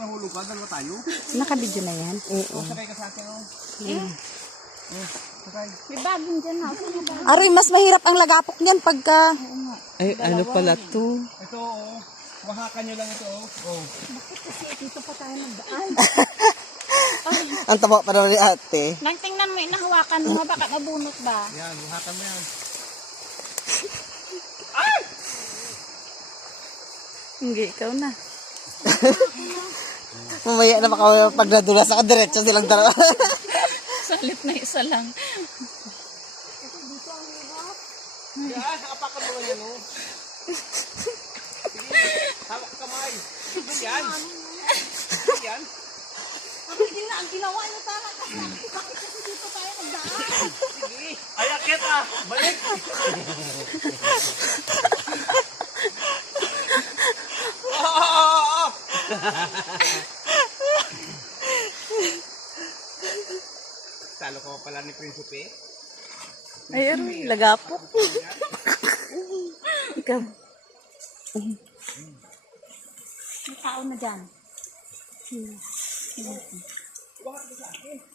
nahulog ka, dalawa tayo. Nakabidyo na yan? Oo. Sakay ka sa akin, oh. Sakay. May bagong dyan ha. Aroy, mas mahirap ang lagapok niyan pagka... Ay, ano pala to? Ito, oh. Mahakan nyo lang ito, oh. Oh. Bakit kasi dito pa tayo nagdaan? Ang taba pa naman ni ate. Nang tingnan mo, inahawakan mo, baka mabunot ba? Yan, mahakan mo yan. Hindi, ikaw na. Mamaya na baka pag nadulas ako, diretso silang dalawa. Salit na isa lang. Yan, apakan mo yan, oh. Sige, hawak kamay. Yan. Yan. Hindi na, ang ginawa niyo sana kasi bakit kasi dito tayo nagdaan? Sige. Ayak kita. Balik. Talo ko pala ni Prinsipe. Ay, aroy, lagapok. Ikaw. May tao na dyan.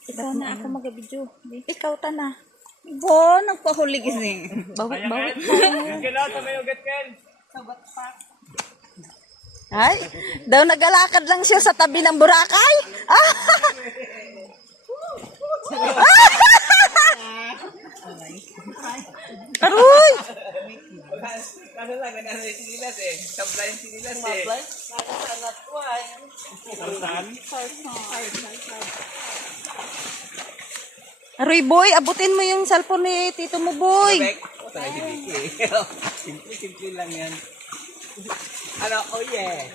Ikaw na ako mag-video. Ikaw ta na. Bo, nagpahuli kasi. Bawit. Gano'n, tamayo get Ken. Ay, daw nagalakad lang siya sa tabi ng Boracay. Ah! Aroy! Ano lang, ganun yung sinilas eh. Sablay yung sinilas eh. Sablay? Nakasanat ko ay. Sarsan? Aroy, boy, abutin mo yung cellphone ni tito mo, boy. O, tayo si Vicky. Simple lang yan. Ano, oh yeah.